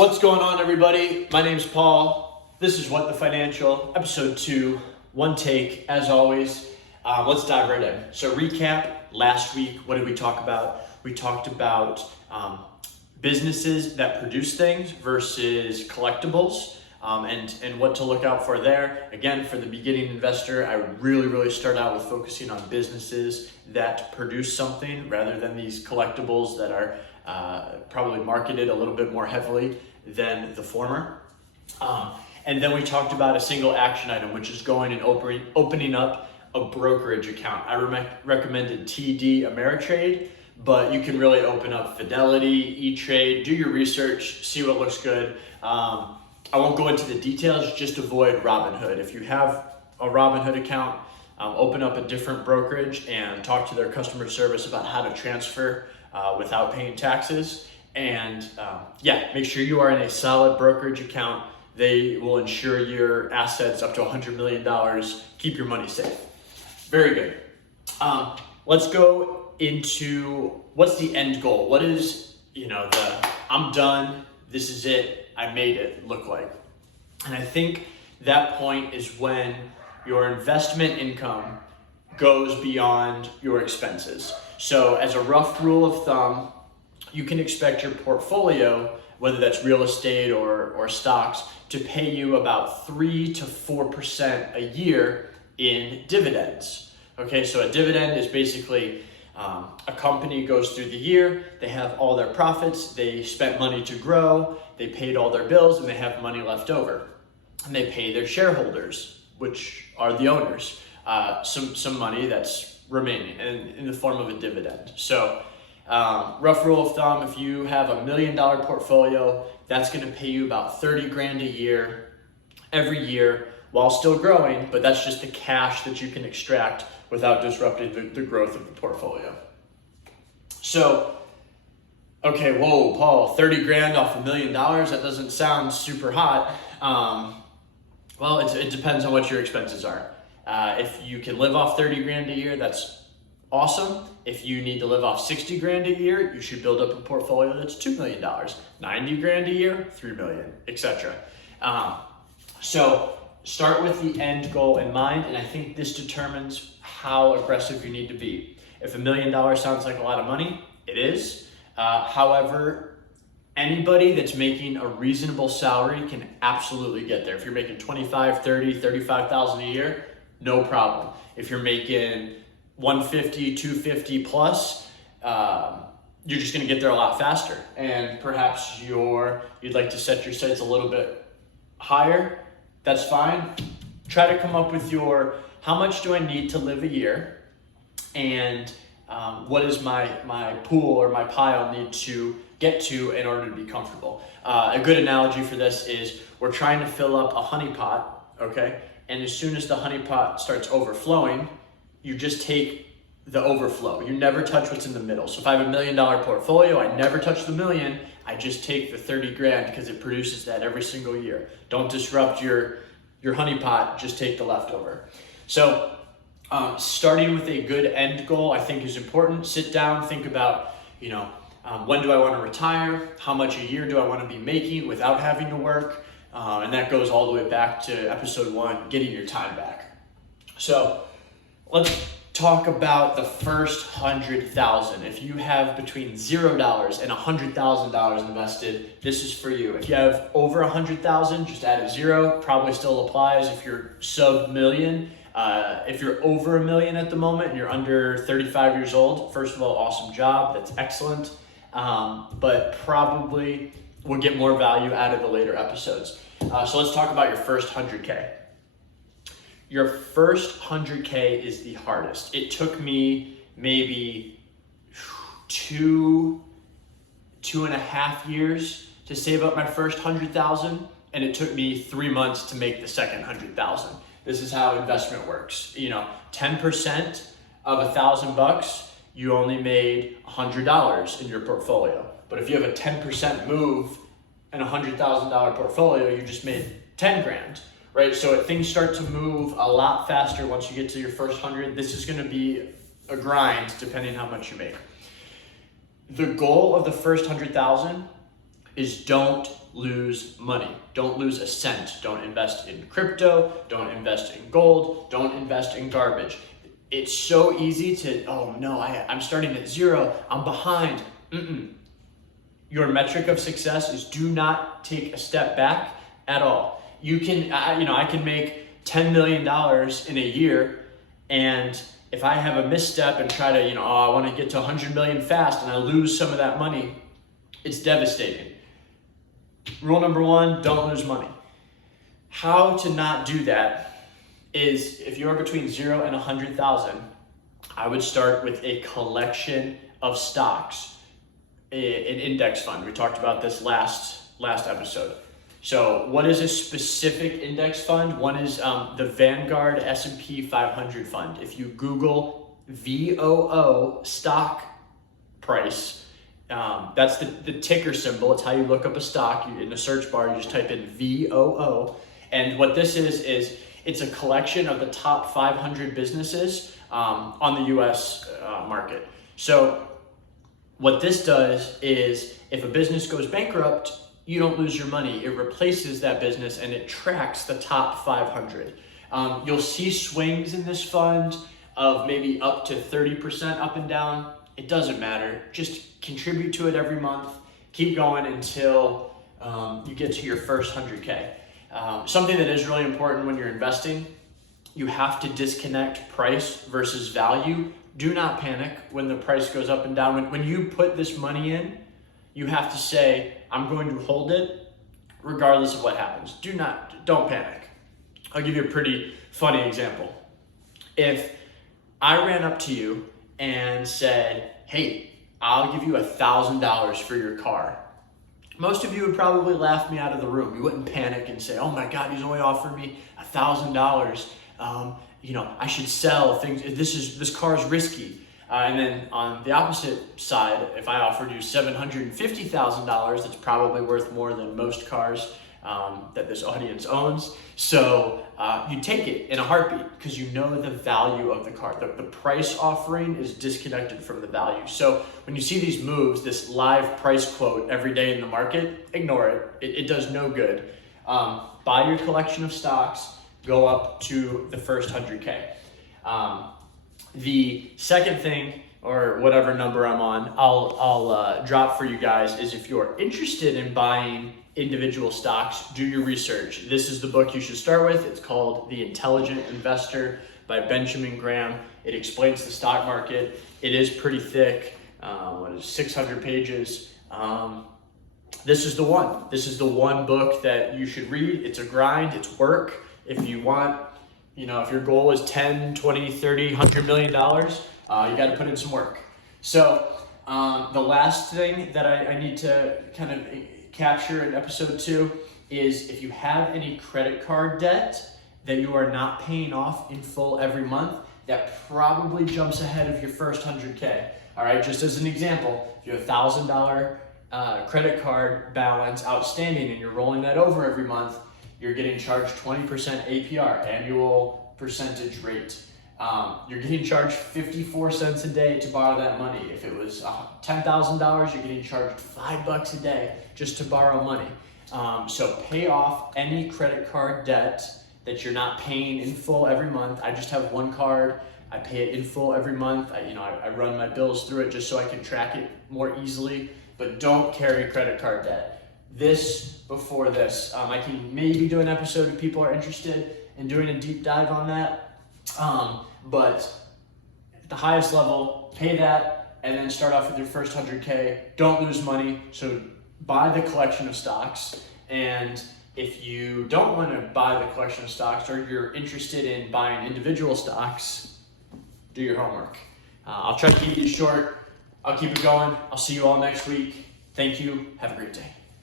What's going on, everybody? My name's Paul. This is What the Financial, episode 2, one take, as always. Let's dive right in. So recap, last week, what did we talk about? We talked about businesses that produce things versus collectibles, and what to look out for there. Again, for the beginning investor, I would really start out with focusing on businesses that produce something rather than these collectibles that are probably marketed a little bit more heavily than the former. And then we talked about a single action item, which is going and opening up a brokerage account. I recommended TD Ameritrade, but you can really open up Fidelity, E-Trade, do your research, see what looks good. I won't go into the details, just avoid Robinhood. If you have a Robinhood account, open up a different brokerage and talk to their customer service about how to transfer without paying taxes. And make sure you are in a solid brokerage account. They will insure your assets up to $100 million, keep your money safe. Very good. Let's go into what's the end goal. What is, I'm done, this is it, I made it look like. And I think that point is when your investment income goes beyond your expenses. So as a rough rule of thumb, you can expect your portfolio, whether that's real estate or stocks, to pay you about 3 to 4% a year in dividends. Okay, so a dividend is basically a company goes through the year, they have all their profits, they spent money to grow, they paid all their bills, and they have money left over. And they pay their shareholders, which are the owners, some money that's remaining in the form of a dividend. So rough rule of thumb, if you have $1 million portfolio, that's going to pay you about 30 grand a year every year while still growing, but that's just the cash that you can extract without disrupting the growth of the portfolio. So, okay, whoa, Paul, 30 grand off $1 million, that doesn't sound super hot. Well, it depends on what your expenses are. If you can live off 30 grand a year, that's awesome. If you need to live off 60 grand a year, you should build up a portfolio that's $2 million, 90 grand a year, 3 million, etc. So start with the end goal in mind, and I think this determines how aggressive you need to be. If $1 million sounds like a lot of money, it is. However, anybody that's making a reasonable salary can absolutely get there. If you're making 25, 30, 35,000 a year, no problem. If you're making 150, 250 plus, you're just going to get there a lot faster. And perhaps you'd like to set your sights a little bit higher. That's fine. Try to come up with how much do I need to live a year, and what is my pool or my pile need to get to in order to be comfortable. A good analogy for this is we're trying to fill up a honey pot, okay? And as soon as the honey pot starts overflowing, you just take the overflow. You never touch what's in the middle. So if I have $1 million portfolio, I never touch the million. I just take the 30 grand because it produces that every single year. Don't disrupt your honey pot, just take the leftover. So starting with a good end goal, I think is important. Sit down, think about, when do I want to retire? How much a year do I want to be making without having to work? And that goes all the way back to episode 1, getting your time back. So let's talk about the first 100,000. If you have between $0 and $100,000 invested, this is for you. If you have over 100,000, just add a 0. Probably still applies if you're sub million. If you're over $1 million at the moment and you're under 35 years old, first of all, awesome job. That's excellent. But probably we'll get more value out of the later episodes. So let's talk about your first 100K. Your first 100K is the hardest. It took me maybe 2.5 years to save up my first 100,000, and it took me 3 months to make the second 100,000. This is how investment works. 10% of $1,000, you only made $100 in your portfolio. But if you have a 10% move in a $100,000 portfolio, you just made 10 grand. Right, so things start to move a lot faster once you get to your first 100. This is going to be a grind depending how much you make. The goal of the first 100,000 is don't lose money. Don't lose a cent. Don't invest in crypto. Don't invest in gold. Don't invest in garbage. It's so easy to, oh no, I'm starting at zero. I'm behind. Your metric of success is do not take a step back at all. You can, I can make $10 million in a year, and if I have a misstep and try to, I want to get to 100 million fast and I lose some of that money, it's devastating. Rule number one, don't lose money. How to not do that is if you're between 0 and 100,000, I would start with a collection of stocks, an index fund. We talked about this last episode. So what is a specific index fund? One is the Vanguard S&P 500 fund. If you Google VOO stock price, that's the ticker symbol. It's how you look up a stock. In the search bar, you just type in VOO. And what this is it's a collection of the top 500 businesses on the US market. So what this does is if a business goes bankrupt, you don't lose your money. It replaces that business and it tracks the top 500. You'll see swings in this fund of maybe up to 30% up and down. It doesn't matter. Just contribute to it every month. Keep going until you get to your first 100K. Something that is really important when you're investing, you have to disconnect price versus value. Do not panic when the price goes up and down. When you put this money in, you have to say, I'm going to hold it regardless of what happens. Don't panic. I'll give you a pretty funny example. If I ran up to you and said, hey, I'll give you $1,000 for your car, most of you would probably laugh me out of the room. You wouldn't panic and say, oh my God, he's only offering me $1,000. I should sell things. This car is risky. And then on the opposite side, if I offered you $750,000, that's probably worth more than most cars that this audience owns. So you take it in a heartbeat because you know the value of the car. The price offering is disconnected from the value. So when you see these moves, this live price quote every day in the market, ignore it. It does no good. Buy your collection of stocks, go up to the first 100K. The second thing, or whatever number I'm on, I'll drop for you guys is if you're interested in buying individual stocks, do your research. This is the book you should start with. It's called The Intelligent Investor by Benjamin Graham. It explains the stock market. It is pretty thick. 600 pages. This is the one. This is the one book that you should read. It's a grind. It's work. If you want, if your goal is 10, 20, 30, $100 million, you got to put in some work. So the last thing that I need to kind of capture in episode 2 is if you have any credit card debt that you are not paying off in full every month, that probably jumps ahead of your first 100K. All right, just as an example, if you have $1,000 credit card balance outstanding and you're rolling that over every month, you're getting charged 20% APR, annual percentage rate. You're getting charged 54 cents a day to borrow that money. If it was $10,000, you're getting charged $5 a day just to borrow money. So pay off any credit card debt that you're not paying in full every month. I just have one card. I pay it in full every month. I run my bills through it just so I can track it more easily, but don't carry credit card debt. Before this, I can maybe do an episode if people are interested in doing a deep dive on that. But at the highest level, pay that and then start off with your first 100K. Don't lose money. So buy the collection of stocks. And if you don't want to buy the collection of stocks or you're interested in buying individual stocks, do your homework. I'll try to keep it short. I'll keep it going. I'll see you all next week. Thank you. Have a great day.